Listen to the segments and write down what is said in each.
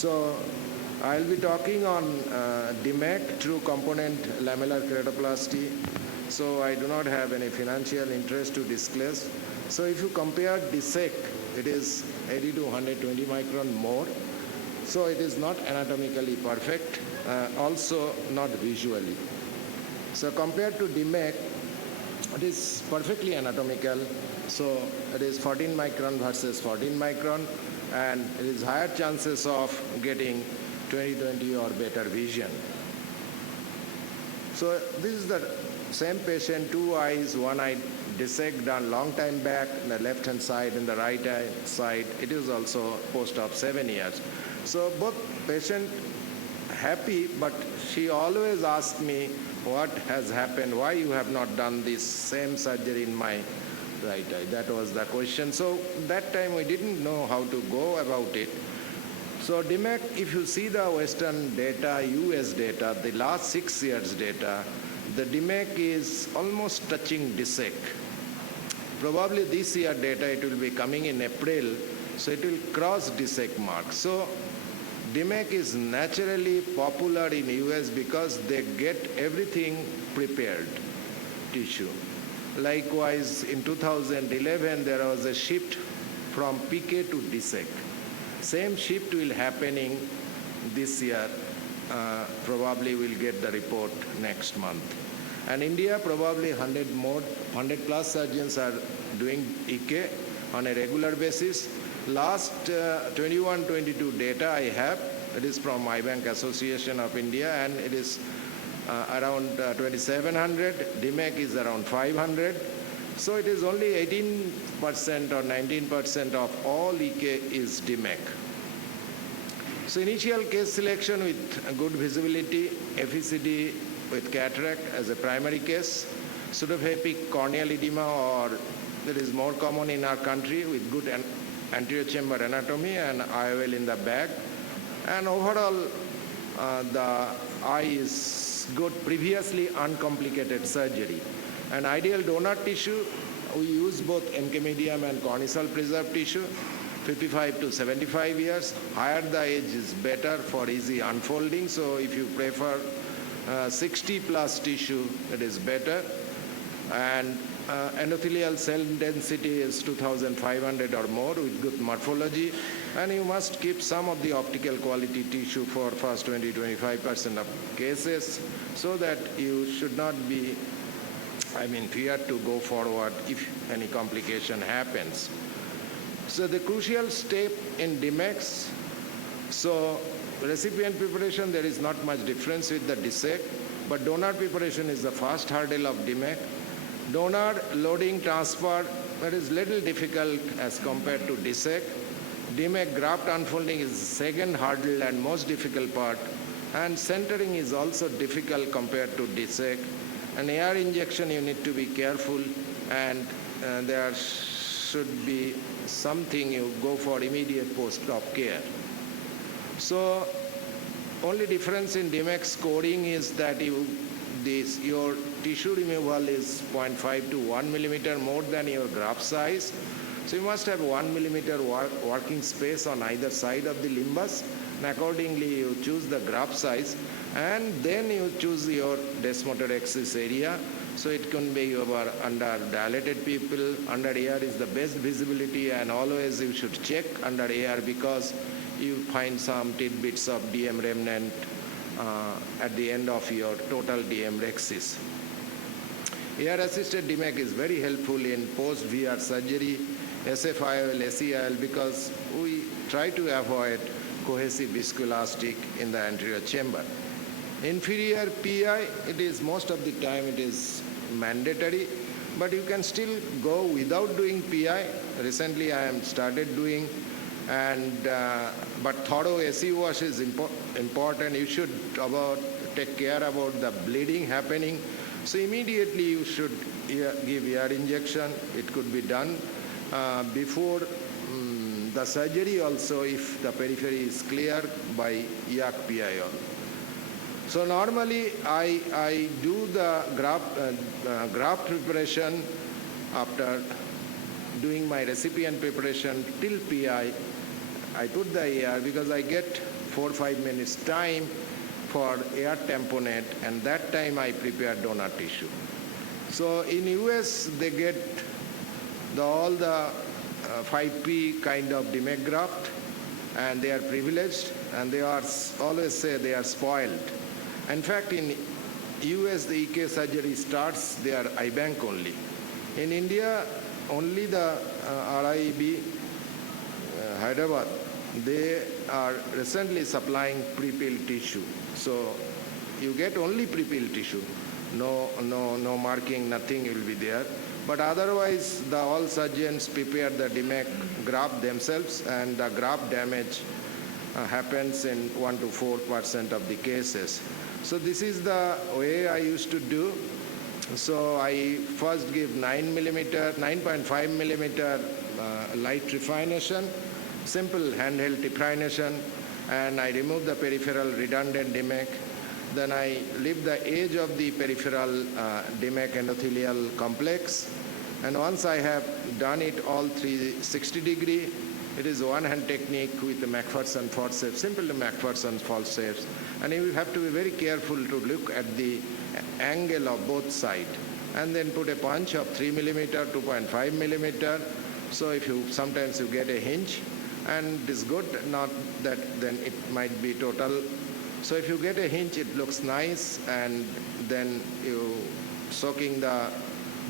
So I'll be talking on DMEC, true component lamellar keratoplasty. So I do not have any financial interest to disclose. So if you compare DSEC, it is 80 to 120 micron more. So it is not anatomically perfect, also not visually. So compared to DMEC, it is perfectly anatomical. So it is 14 micron versus 14 micron, and it is higher chances of getting 20/20 or better vision. So this is the same patient, 2 eyes, 1 eye dissect done long time back in the left hand side and the right hand side. It is also post-op 7 years. So both patient happy, but she always asked me, what has happened, why you have not done this same surgery in my right eye? That was the question. So that time we didn't know how to go about it. So DMEC, if you see the Western data, US data, the last 6 years data, the DMEC is almost touching DSEC. Probably this year data, it will be coming in April, so it will cross DSEC mark. So DMEC is naturally popular in US because they get everything prepared tissue. Likewise, in 2011, there was a shift from PK to DSEC. Same shift will happening this year. Probably we'll get the report next month. And India, probably 100 plus surgeons are doing EK on a regular basis. Last 21-22 data I have, it is from Eye Bank Association of India, and it is around 2,700. DMEC is around 500. So it is only 18% or 19% of all EK is DMEC. So initial case selection with good visibility, FECD with cataract as a primary case, pseudophakic corneal edema, or that is more common in our country, with good anterior chamber anatomy and IOL in the back. And overall, the eye is good, previously uncomplicated surgery. And ideal donor tissue, we use both NK medium and corneal preserved tissue, 55 to 75 years. Higher the age is better for easy unfolding. So if you prefer 60 plus tissue, it is better. And endothelial cell density is 2,500 or more with good morphology. And you must keep some of the optical quality tissue for first 20-25% of cases, so that you should not be feared to go forward if any complication happens. So the crucial step in DMEC, so recipient preparation, there is not much difference with the DSEC, but donor preparation is the first hurdle of DMEC. Donor loading transfer, that is little difficult as compared to DSEC. DMEC graft unfolding is the second hurdle and most difficult part, and centering is also difficult compared to DSEC. An AR injection, you need to be careful, and there should be something you go for immediate post-op care. So only difference in DMEC scoring is that your tissue removal is 0.5 to 1 millimeter more than your graft size. So you must have 1 millimeter working space on either side of the limbus, and accordingly you choose the graft size, and then you choose your desmotor axis area. So it can be under dilated people. Under AR is the best visibility, and always you should check under AR because you find some tidbits of DM remnant at the end of your total DM axis. AR-assisted DMEC is very helpful in post-VR surgery, SFIOL, SEIL, because we try to avoid cohesive viscoelastic in the anterior chamber. Inferior PI, it is most of the time it is mandatory, but you can still go without doing PI. Recently I am started doing, and but thorough SE wash is important. You should take care about the bleeding happening. So immediately you should give ER injection. It could be done before the surgery also, if the periphery is clear, by EAC PIO. So normally I do the graft preparation after doing my recipient preparation till PI I put the AR because I get 4 or 5 minutes time for air tamponade, and that time I prepare donor tissue. So in US, they get all the 5P kind of DMEC graft, and they are privileged, and they are always say they are spoiled. In fact, in US, the EK surgery starts their IBank only. In India, only the RIB, Hyderabad, they are recently supplying pre-pilled tissue. So you get only pre-pilled tissue. No marking, nothing will be there. But otherwise, all surgeons prepare the DMEC graft themselves, and the graft damage happens in 1 to 4% of the cases. So this is the way I used to do. So I first give 9.5 millimeter light trephination, simple handheld trephination, and I remove the peripheral redundant DMEC. Then I leave the edge of the peripheral DMEC endothelial complex. And once I have done it all 360 degree, it is one-hand technique with the McPherson forceps, simple McPherson forceps. And you have to be very careful to look at the angle of both sides. And then put a punch of 3 millimeter, 2.5 millimeter. So if sometimes you get a hinge, and it is good, not that then it might be total. So if you get a hinge, it looks nice, and then you soaking the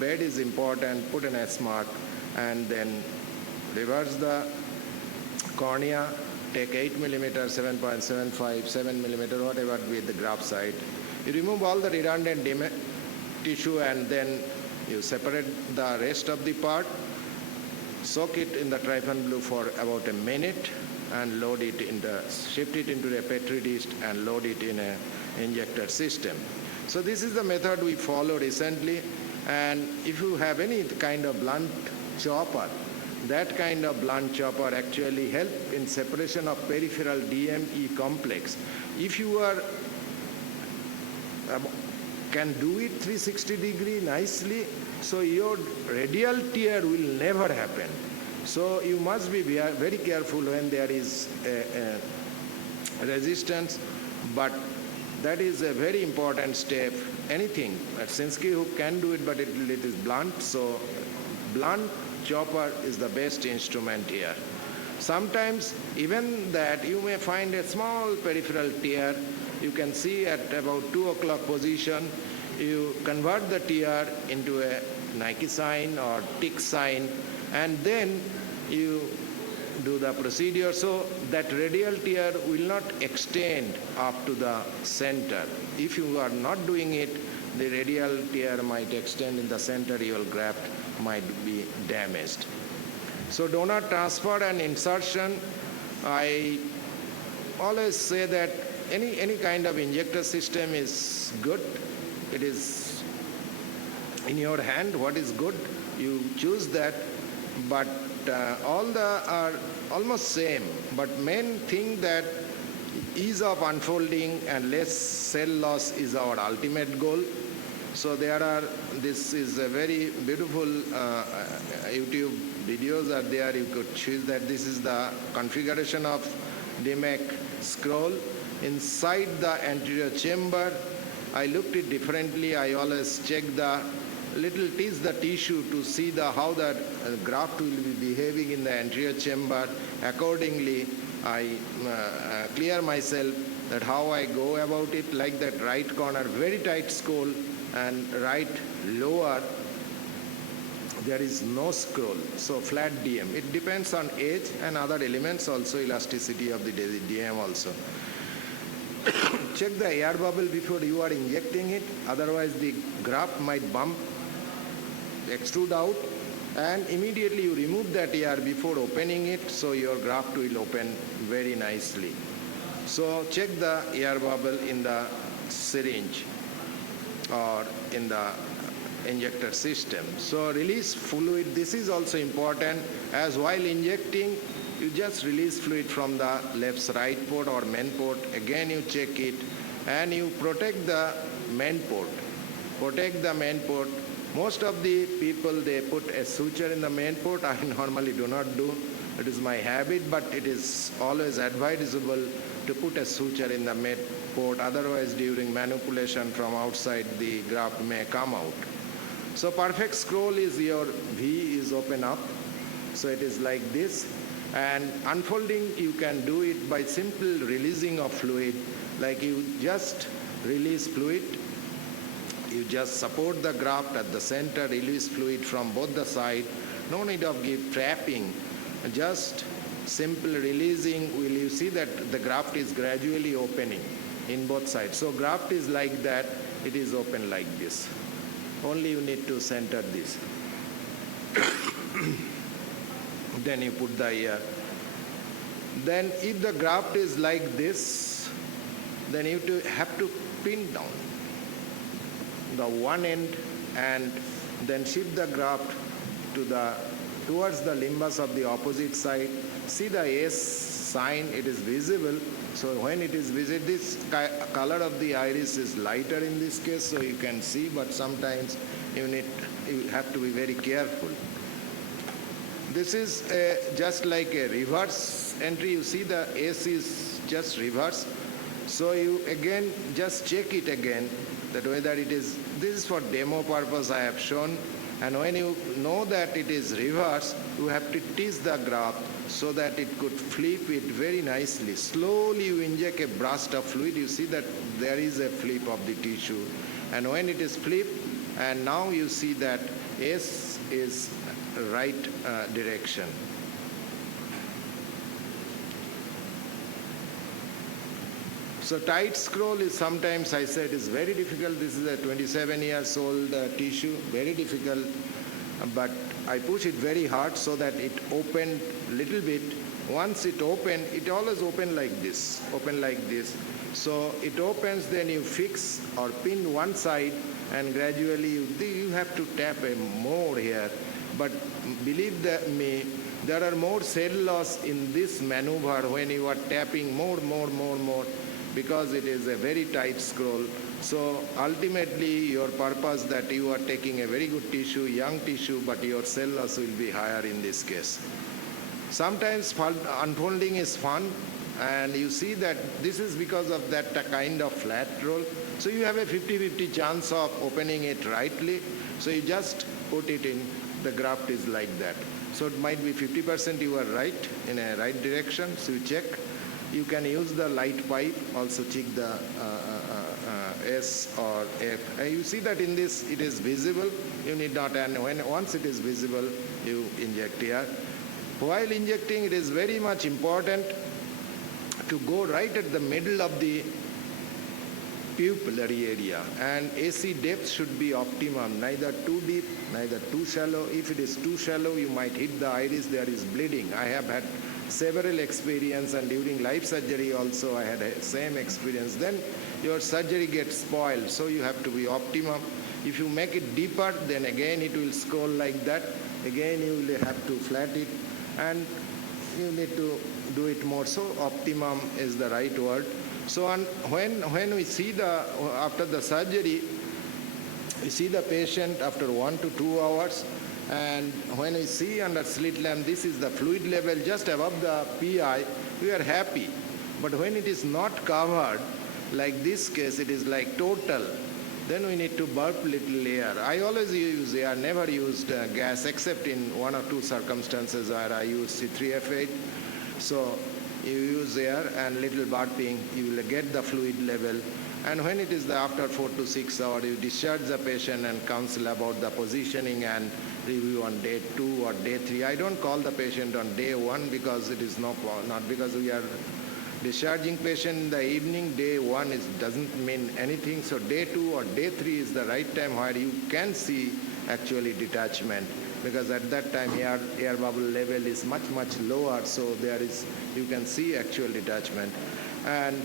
bed is important, put an S mark, and then reverse the cornea, take 8 millimeter, 7.75, 7 millimeter, whatever with the graft side. You remove all the redundant tissue, and then you separate the rest of the part, soak it in the trypan blue for about a minute, and load it shift it into a petri dish and load it in an injector system. So this is the method we follow recently. And if you have any kind of blunt chopper, that kind of blunt chopper actually help in separation of peripheral DME complex. If you can do it 360 degree nicely, so your radial tear will never happen. So you must be very careful when there is a resistance, but that is a very important step. Anything, at Sinski hook can do it, but it is blunt, so blunt chopper is the best instrument here. Sometimes even that you may find a small peripheral tear. You can see at about 2 o'clock position, you convert the tear into a Nike sign or tick sign, and then you do the procedure so that radial tear will not extend up to the center. If you are not doing it, the radial tear might extend in the center, your graft might be damaged. So donor transfer and insertion, I always say that any kind of injector system is good. It is in your hand, what is good, you choose that, but all are almost same, but main thing that ease of unfolding and less cell loss is our ultimate goal. So this is a very beautiful YouTube videos are there. You could choose that. This is the configuration of DMEC scroll. Inside the anterior chamber, I looked it differently. I always check the tease the tissue to see how the graft will be behaving in the anterior chamber. Accordingly, I clear myself that how I go about it, like that right corner, very tight scroll, and right lower, there is no scroll, so flat DM. It depends on age and other elements also, elasticity of the DM also. Check the air bubble before you are injecting it, otherwise the graft might bump, extrude out, and immediately you remove that air before opening it, so your graft will open very nicely. So check the air bubble in the syringe or in the injector system. So release fluid, this is also important, as while injecting, you just release fluid from the left right port or main port. Again you check it, and you protect the main port. Protect the main port. Most of the people, they put a suture in the main port. I normally do not do. It is my habit, but it is always advisable to put a suture in the mid port. Otherwise, during manipulation from outside, the graft may come out. So perfect scroll is your V is open up. So it is like this. And unfolding, you can do it by simple releasing of fluid. Like you just release fluid. You just support the graft at the center, release fluid from both the sides. No need of trapping. Just simple releasing. Will you see that the graft is gradually opening in both sides. So graft is like that. It is open like this. Only you need to center this. Then you put the ear. Then if the graft is like this, then you have to pin down the one end and then shift the graft towards the limbus of the opposite side. See the S sign, it is visible. So when it is visible, this color of the iris is lighter in this case, so you can see, but sometimes you have to be very careful. This is just like a reverse entry. You see the S is just reverse. So you again just check it again that whether it is, this is for demo purpose I have shown. And when you know that it is reverse, you have to tease the graft so that it could flip it very nicely. Slowly you inject a burst of fluid. You see that there is a flip of the tissue. And when it is flipped, and now you see that S is right direction. So tight scroll is sometimes, I said, is very difficult. This is a 27 years old tissue, very difficult. But I push it very hard so that it opened little bit. Once it opened, it always open like this, open like this. So it opens, then you fix or pin one side, and gradually you have to tap more here. But believe me, there are more cell loss in this maneuver when you are tapping more, because it is a very tight scroll. So ultimately your purpose that you are taking a very good tissue, young tissue, but your cell loss will be higher in this case. Sometimes unfolding is fun, and you see that this is because of that kind of flat roll. So you have a 50-50 chance of opening it rightly. So you just put it in, the graft is like that. So it might be 50% you are right, in a right direction, so you check. You can use the light pipe, also check the S or F. You see that in this, it is visible. You need not, and once it is visible, you inject here. While injecting, it is very much important to go right at the middle of the pupillary area, and AC depth should be optimum, neither too deep, neither too shallow. If it is too shallow, you might hit the iris, there is bleeding. I have had several experience, and during life surgery also I had a same experience. Then your surgery gets spoiled, so you have to be optimum. If you make it deeper, then again it will scroll like that. Again you will have to flat it, and you need to do it more. So optimum is the right word. So when we see after the surgery, we see the patient after 1 to 2 hours, and when we see under slit lamp, this is the fluid level just above the PI, we are happy. But when it is not covered, like this case, it is like total, then we need to burp little air. I always use air, never used gas, except in 1 or 2 circumstances where I use C3F8. So you use air and little burping, you will get the fluid level. And when it is after 4 to 6 hours, you discharge the patient and counsel about the positioning and review on day 2 or day 3. I don't call the patient on day 1 because it is not because we are discharging patient in the evening. Day 1 doesn't mean anything. So day 2 or day 3 is the right time where you can see actually detachment, because at that time air bubble level is much lower, so you can see actual detachment. And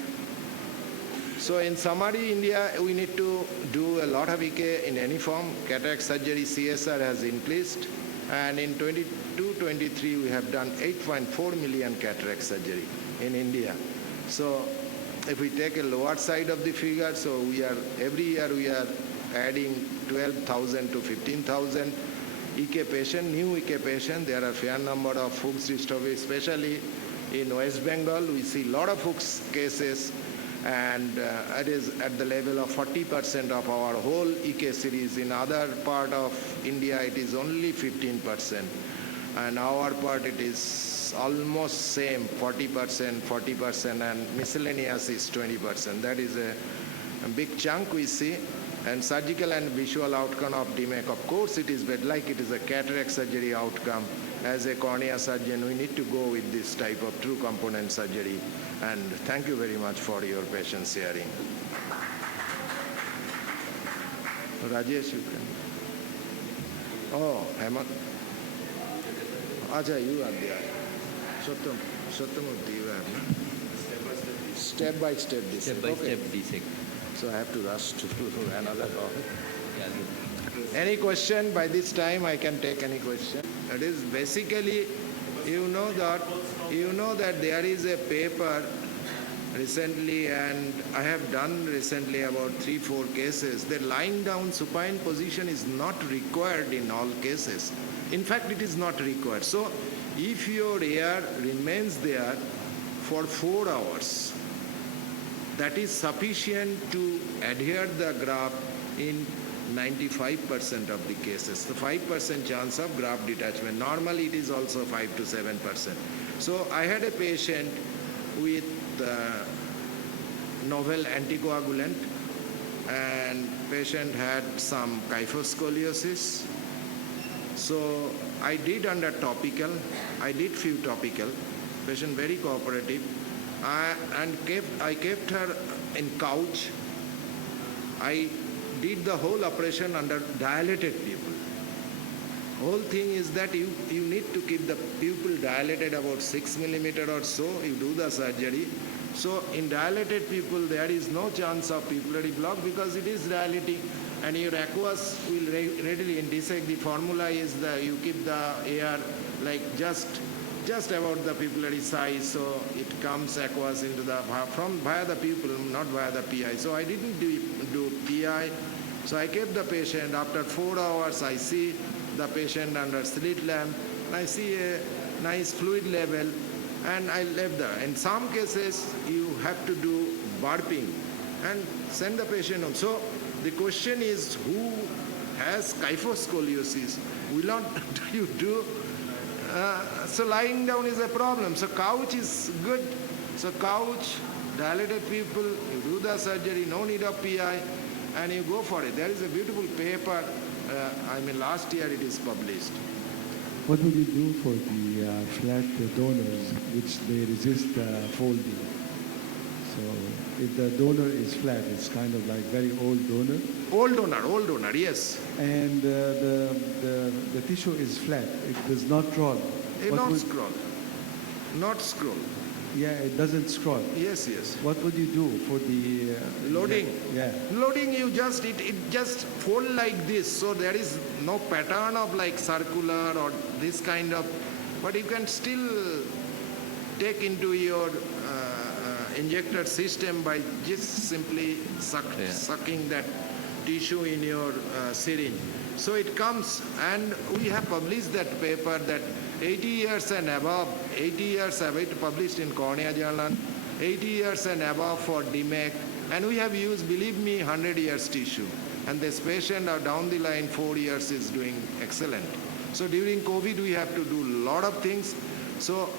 so in summary, India, we need to do a lot of EK in any form. Cataract surgery CSR has increased, and in 22-23 we have done 8.4 million cataract surgery in India. So if we take a lower side of the figure, so every year we are adding 12,000 to 15,000. EK patient, new EK patient. There are fair number of Fuchs dystrophy, especially in West Bengal. We see a lot of Fuchs cases, and it is at the level of 40% of our whole EK series. In other part of India, it is only 15%. And our part, it is almost same, 40%, and miscellaneous is 20%. That is a big chunk we see. And surgical and visual outcome of DMEC, of course, it is bad, like it is a cataract surgery outcome. As a cornea surgeon, we need to go with this type of true component surgery. And thank you very much for your patience sharing. Rajesh, you can. Oh, Hemant. Acha, you are there. Sathymoorthy, you are. Step by step dissect. Step by step dissect. So I have to rush to another call. Any question? By this time I can take any question. That is basically, you know that there is a paper recently, and I have done recently about 3-4 cases. The lying down supine position is not required in all cases. In fact, it is not required. So if your air remains there for 4 hours, that is sufficient to adhere the graft in 95% of the cases. The 5% chance of graft detachment. Normally it is also 5 to 7%. So I had a patient with novel anticoagulant, and patient had some kyphoscoliosis. So I did under topical. I did few topical. Patient very cooperative. I kept her in couch. I did the whole operation under dilated pupil. Whole thing is that you need to keep the pupil dilated about 6 millimeter or so. You do the surgery. So in dilated pupil, there is no chance of pupillary block because it is dilating, and your aqueous will readily dissect. The formula is you keep the air like just about the pupillary size, so it comes aqueous into the via the pupil, not via the PI. So I didn't do PI. So I kept the patient. After 4 hours, I see the patient under slit lamp. I see a nice fluid level, and I left there. In some cases, you have to do burping and send the patient home. So the question is, who has kyphoscoliosis? Will not you do? So lying down is a problem. So couch is good. So couch, dilated people, you do the surgery, no need of PI, and you go for it. There is a beautiful paper. Last year it is published. What would you do for the flat donors which they resist folding? So if the donor is flat, it's kind of like very old donor. Old donor, yes. And the tissue is flat. It does not crawl. Not scroll. Yeah, it doesn't scroll. Yes. What would you do for the loading? Yeah. Loading, it just fold like this. So there is no pattern of like circular or this kind of, but you can still take into your injector system by just simply sucking that tissue in your syringe. So it comes, and we have published that paper that 80 years and above, it published in Cornea Journal, 80 years and above for DMEC, and we have used, believe me, 100 years tissue. And this patient down the line 4 years is doing excellent. So during COVID, we have to do a lot of things. So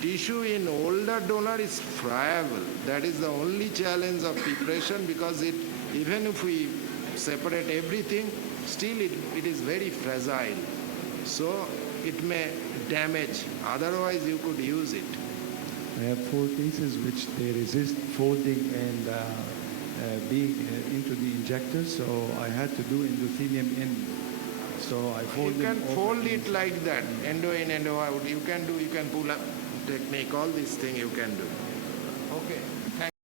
tissue in older donor is friable. That is the only challenge of preparation, because even if we separate everything, still it is very fragile. So it may damage. Otherwise, you could use it. I have 4 cases which they resist folding and being into the injector, so I had to do endothelium in. So I fold You can them fold it like that, endo in, endo out. You can pull up technique, all these things you can do. Okay.